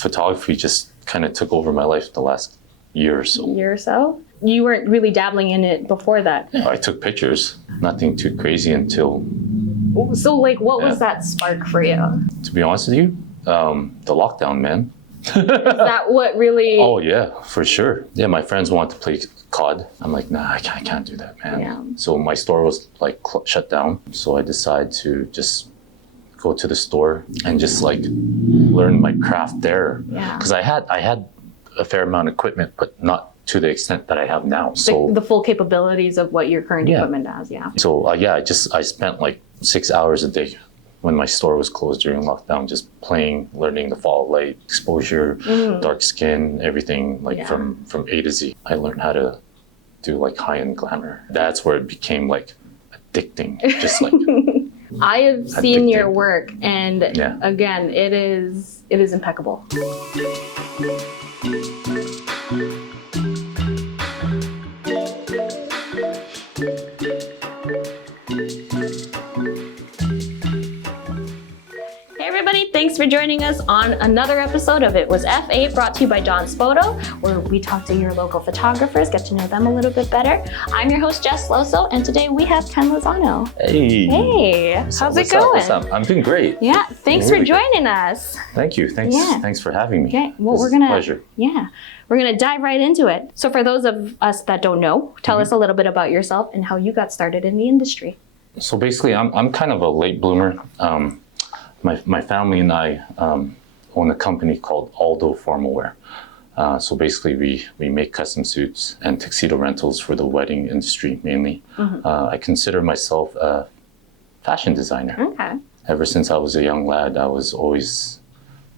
photography just kind of took over my life the last year or so. Year or so? You weren't really dabbling in it before that? Yeah, I took pictures, nothing too crazy until... So like, what was that spark for you? To be honest with you, the lockdown, man. Is that what really... Oh yeah, for sure. Yeah, my friends wanted to play COD. I'm like, nah, I can't do that, man. Yeah. So my store was like shut down. So I decided to just go to the store and just like learn my craft there. Yeah. Because I had a fair amount of equipment, but not to the extent that I have now. So the full capabilities of what your current equipment has, yeah. So I spent like 6 hours a day when my store was closed during lockdown, just playing, learning the fall of light, exposure, dark skin, everything like from A to Z. I learned how to do like high-end glamour. That's where it became like addicting, just like. I have seen your work, and again, it is impeccable. Thanks for joining us on another episode of It Was F8, brought to you by John's Photo, where we talk to your local photographers, get to know them a little bit better. I'm your host, Jess Loso, and today we have Ken Lozano. Hey. Hey, how's it going? What's up? I'm doing great. Yeah, thanks for joining us. Thank you. Thanks for having me. Okay, well, It's a pleasure. We're gonna dive right into it. So for those of us that don't know, tell us a little bit about yourself and how you got started in the industry. So basically, I'm kind of a late bloomer. My family and I own a company called Aldo Formal Wear. So basically, we make custom suits and tuxedo rentals for the wedding industry mainly. I consider myself a fashion designer. Okay. Ever since I was a young lad, I was always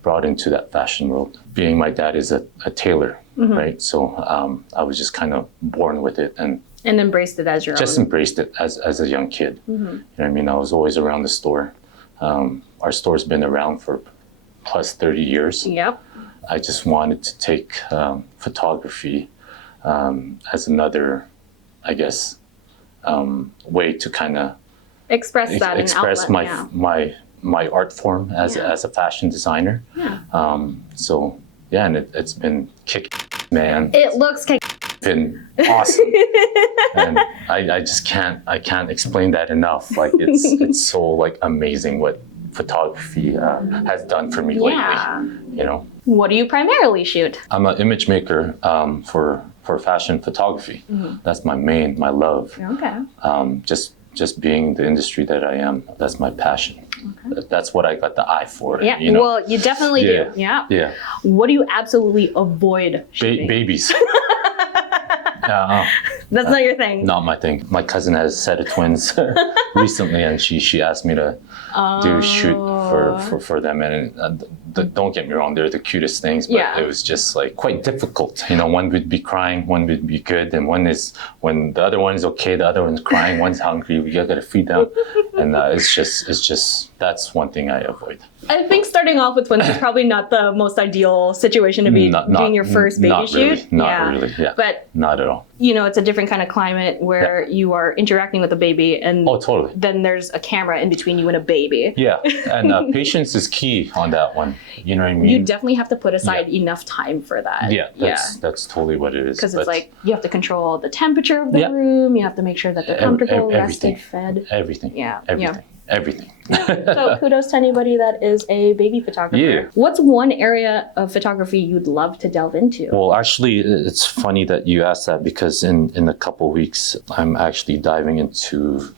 brought into that fashion world. Being my dad is a tailor, right? So I was just kind of born with it and embraced it as your just own. Embraced it as a young kid. You know what I mean? I was always around the store. Our store's been around for plus 30 years. Yep. I just wanted to take photography as another, I guess, way to kind of express that express outlet, my art form as a fashion designer. Yeah. So yeah, and it's been man. It looks been awesome. And I just can't explain that enough. Like it's so like amazing what photography has done for me lately. You know. What do you primarily shoot? I'm an image maker for fashion photography. That's my love. Okay. Just being the industry that I am, that's my passion. Okay. That's what I got the eye for. Yeah, you know? well, you definitely do. Yeah. Yeah. What do you absolutely avoid shooting? Babies. That's not your thing. Not my thing. My cousin has a set of twins recently, and she asked me to do shoot for them. And don't get me wrong, they're the cutest things, but it was just like quite difficult. You know, one would be crying, one would be good, and when the other one is okay, the other one's crying, one's hungry. We gotta feed them, and it's just that's one thing I avoid. I think starting off with twins is probably not the most ideal situation to be doing your first baby shoot. Not really, yeah. But not at all. You know, it's a different kind of climate where you are interacting with a baby, and totally. Then there's a camera in between you and a baby. Yeah, and patience is key on that one. You know what I mean? You definitely have to put aside enough time for that. Yeah, that's totally what it is. Because it's like you have to control the temperature of the room. You have to make sure that they're comfortable, rested, fed. Everything. Yeah. Everything. So kudos to anybody that is a baby photographer. Yeah. What's one area of photography you'd love to delve into? Well, actually, it's funny that you asked that because in a couple weeks, I'm actually diving into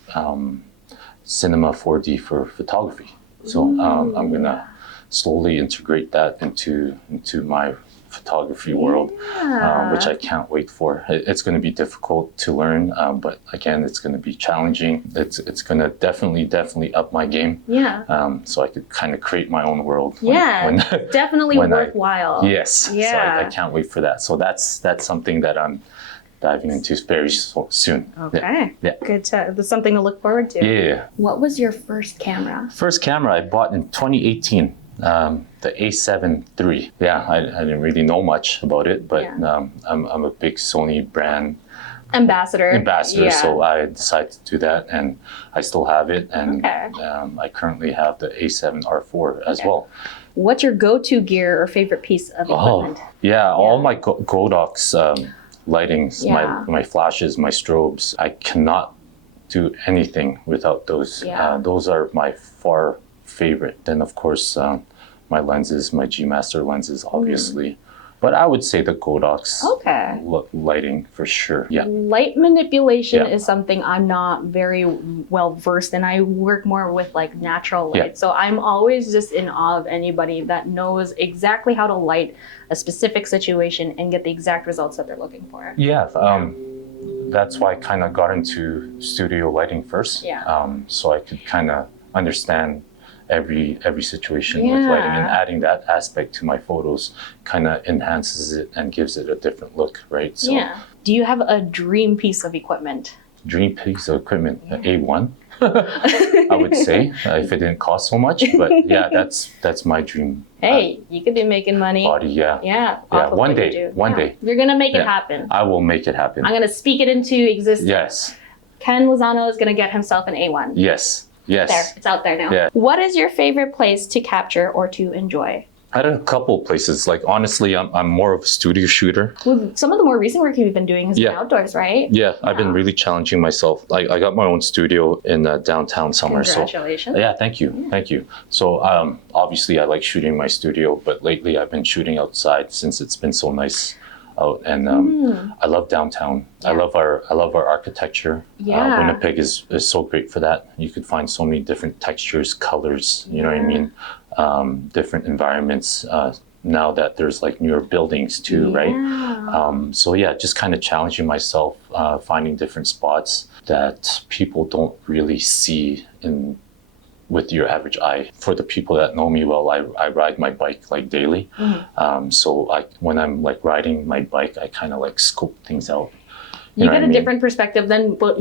cinema 4D for photography. So I'm gonna slowly integrate that into my photography world, which I can't wait for. It's going to be difficult to learn, but again, it's going to be challenging. It's going to definitely up my game. Yeah. So I could kind of create my own world. Definitely worthwhile. Yes. Yeah. So I can't wait for that. So that's something that I'm diving into very soon. Okay. Yeah. Good. That's something to look forward to. Yeah. What was your first camera? First camera I bought in 2018. The E04 III. Yeah, I didn't really know much about it, but I'm a big Sony brand ambassador. So I decided to do that, and I still have it. And I currently have the A7 R4 as well. What's your go-to gear or favorite piece of equipment? All my Godox lightings, my flashes, my strobes. I cannot do anything without those. Those are my far favorite. Then of course my lenses, my G Master lenses, obviously. But I would say the Godox lighting for sure. Yeah. Light manipulation is something I'm not very well versed in. I work more with like natural light. Yeah. So I'm always just in awe of anybody that knows exactly how to light a specific situation and get the exact results that they're looking for. Yeah. That's why I kind of got into studio lighting first. Yeah. So I could kind of understand every situation with lighting, and adding that aspect to my photos kind of enhances it and gives it a different look, right? So do you have a dream piece of equipment? Dream piece of equipment, A1 I would say, if it didn't cost so much. But yeah, that's my dream. Hey, you could be making money. Body, yeah. One day you're gonna make it happen. I will make it happen. I'm gonna speak it into existence. Yes. Ken Lozano is gonna get himself an A1. Yes. There, it's out there now. Yeah. What is your favorite place to capture or to enjoy? I had a couple places. Like honestly, I'm more of a studio shooter. Well, some of the more recent work you've been doing has been outdoors, right? Yeah, I've been really challenging myself. I got my own studio in downtown somewhere. Congratulations. So thank you. So obviously I like shooting my studio, but lately I've been shooting outside since it's been so nice out, and I love downtown. I love our architecture. Winnipeg is so great for that. You could find so many different textures, colors, you know what I mean? Different environments now that there's like newer buildings too, right? So just kind of challenging myself, finding different spots that people don't really see with your average eye. For the people that know me well, I ride my bike like daily. So when I'm like riding my bike, I kind of like scope things out. You get a different perspective than what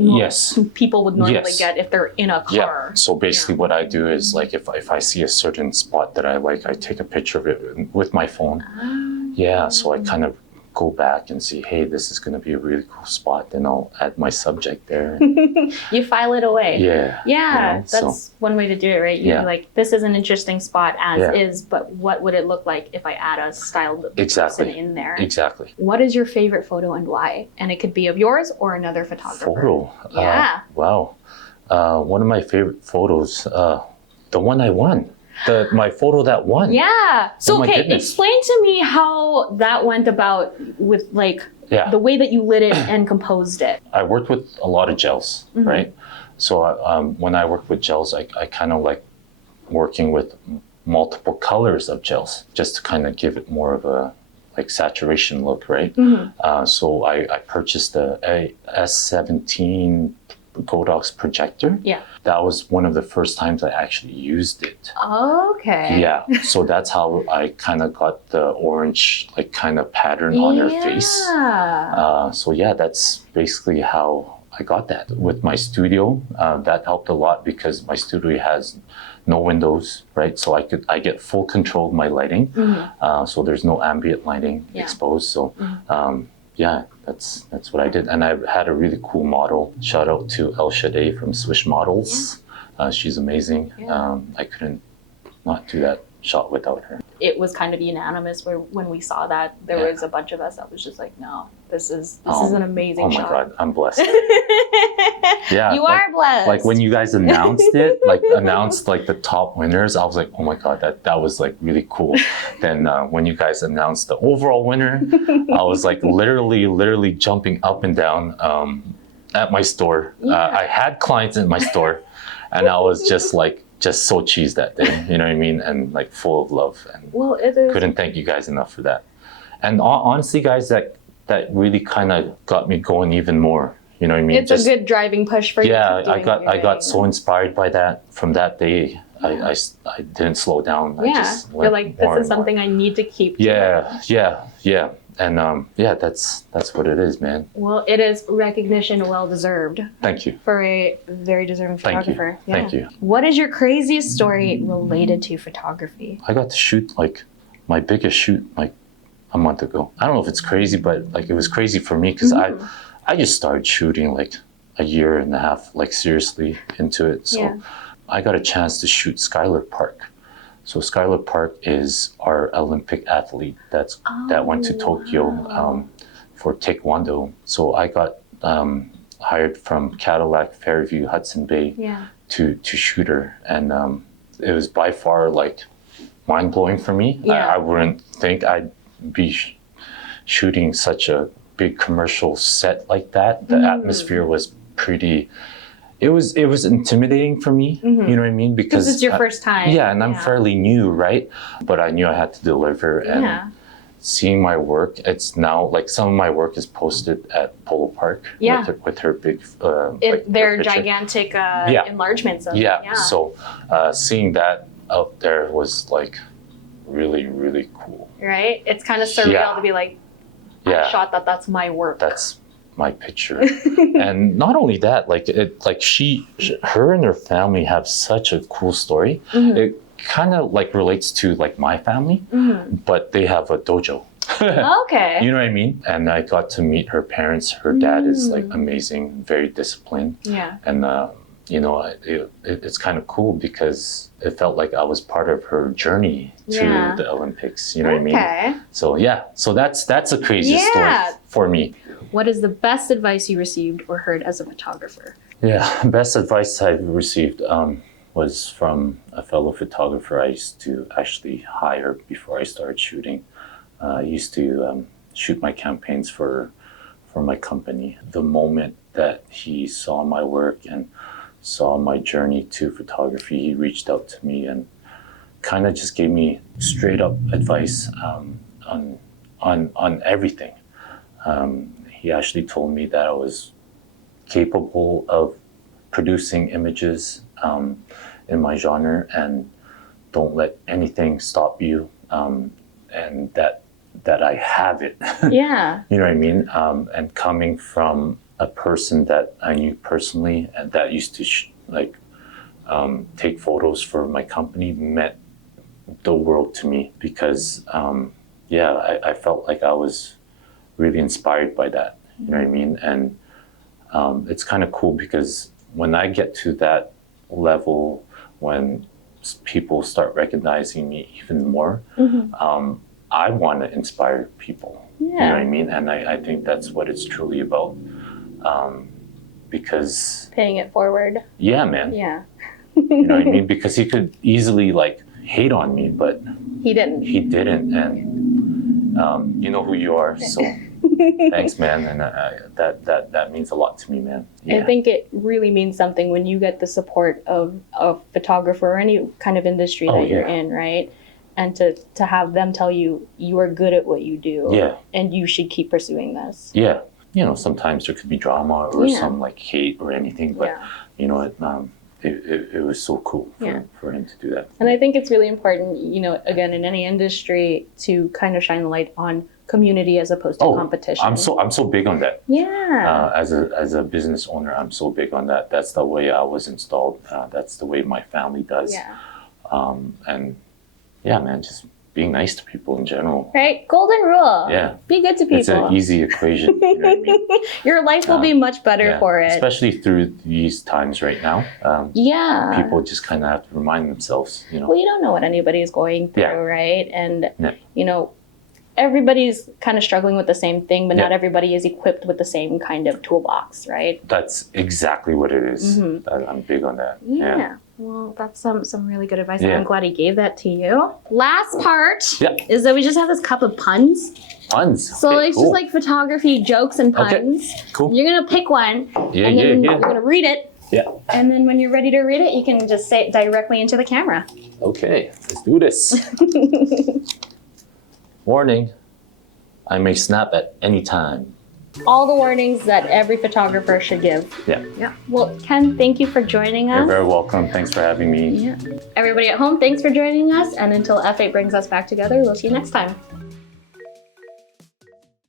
people would normally get if they're in a car. Yeah. So basically what I do is like if I see a certain spot that I like, I take a picture of it with my phone. So I kind of go back and see, hey, this is going to be a really cool spot. Then I'll add my subject there. You file it away. Yeah. That's one way to do it, right? You're like, this is an interesting spot as is, but what would it look like if I add a styled person in there? Exactly. What is your favorite photo and why? And it could be of yours or another photographer. Photo. Wow. One of my favorite photos, the one I won. My photo that won. Yeah. So explain to me how that went about with like the way that you lit it and composed it. I worked with a lot of gels, right? So when I work with gels, I kind of like working with multiple colors of gels just to kind of give it more of a like saturation look, right? So I purchased a S17 Godox projector. That was one of the first times I actually used it. Okay. Yeah. So that's how I kind of got the orange like kind of pattern on her face. So that's basically how I got that. With my studio, that helped a lot because my studio has no windows, right? So I get full control of my lighting. So there's no ambient lighting exposed. So that's what I did. And I had a really cool model. Shout out to El Shade from Swish Models. She's amazing. I couldn't not do that shot without her. It was kind of unanimous when we saw that. There was a bunch of us that was just like, no, this is an amazing shot. Oh my God, I'm blessed. You are blessed. Like when you guys announced it, announced the top winners, I was like, oh my God, that was like really cool. Then when you guys announced the overall winner, I was like literally jumping up and down at my store. I had clients in my store and I was just so cheesed that day, you know what I mean? And like full of love. And couldn't thank you guys enough for that. And honestly, guys, that really kind of got me going even more. You know what I mean? It's a good driving push for you. Yeah, I got so inspired by that. From that day, I didn't slow down. You're like, this is something I need to keep doing. Yeah. And that's what it is, man. Well, it is recognition well deserved. Thank you. For a very deserving photographer. Thank you. What is your craziest story related to photography? I got to shoot my biggest shoot a month ago. I don't know if it's crazy, but it was crazy for me because I just started shooting a year and a half, seriously into it. So I got a chance to shoot Skylar Park. So Skylar Park is our Olympic athlete that went to Tokyo for Taekwondo. So I got hired from Cadillac, Fairview, Hudson Bay to shoot her. And it was by far like mind-blowing for me. I wouldn't think I'd be shooting such a big commercial set like that. The atmosphere was pretty... It was intimidating for me, you know what I mean? Because it's your first time. Yeah, and I'm fairly new, right? But I knew I had to deliver, and seeing my work, it's now like some of my work is posted at Polo Park with her big... their gigantic enlargements of it. So seeing that out there was like really, really cool. Right? It's kind of surreal to be like, I shot that, that's my work. That's my picture. And not only that, her and her family have such a cool story. It kind of like relates to like my family, but they have a dojo. Okay. You know what I mean? And I got to meet her parents. Her dad is like amazing, very disciplined. Yeah. And you know, it's kind of cool because it felt like I was part of her journey to the Olympics. You know what I mean? So that's a crazy story for me. What is the best advice you received or heard as a photographer? Yeah, best advice I received was from a fellow photographer I used to actually hire before I started shooting. I used to shoot my campaigns for my company. The moment that he saw my work and saw my journey to photography, he reached out to me and kind of just gave me straight up advice on everything. He actually told me that I was capable of producing images in my genre, and don't let anything stop you, and that I have it. Yeah. You know what I mean? And coming from a person that I knew personally and that used to take photos for my company meant the world to me because I felt like I was really inspired by that. You know what I mean? And it's kind of cool because when I get to that level, when people start recognizing me even more, I want to inspire people. You know what I mean? And I think that's what it's truly about. Because paying it forward. Yeah, man. Yeah. You know what I mean? Because he could easily like hate on me, but he didn't. He didn't, and you know who you are. So thanks, man, and that means a lot to me, man. Yeah. I think it really means something when you get the support of a photographer or any kind of industry that you're in, right? And to have them tell you you are good at what you do, and you should keep pursuing this. Yeah. You know, sometimes there could be drama or some like hate or anything, but you know, it was so cool for him to do that. And I think it's really important, you know, again, in any industry to kind of shine the light on community as opposed to competition. I'm so big on that. Yeah. As a business owner, I'm so big on that. That's the way I was installed. That's the way my family does. Yeah. And yeah, man, just being nice to people in general. Right? Golden rule. Yeah. Be good to people. It's an easy equation. You know what I mean? Your life will be much better for it. Especially through these times right now. People just kind of have to remind themselves, you know. Well, you don't know what anybody is going through, right? And, you know, everybody's kind of struggling with the same thing, but not everybody is equipped with the same kind of toolbox, right? That's exactly what it is. I'm big on that. Yeah. Well, that's some really good advice. I'm glad he gave that to you. Last part is that we just have this cup of puns. Puns? So it's just like photography jokes and puns. Okay. Cool. You're going to pick one, and then you're going to read it. Yeah. And then when you're ready to read it, you can just say it directly into the camera. Okay, let's do this. Warning, I may snap at any time. All the warnings that every photographer should give. Yeah. Well, Ken, thank you for joining us. You're very welcome. Thanks for having me. Yeah. Everybody at home, thanks for joining us. And until F8 brings us back together, we'll see you next time.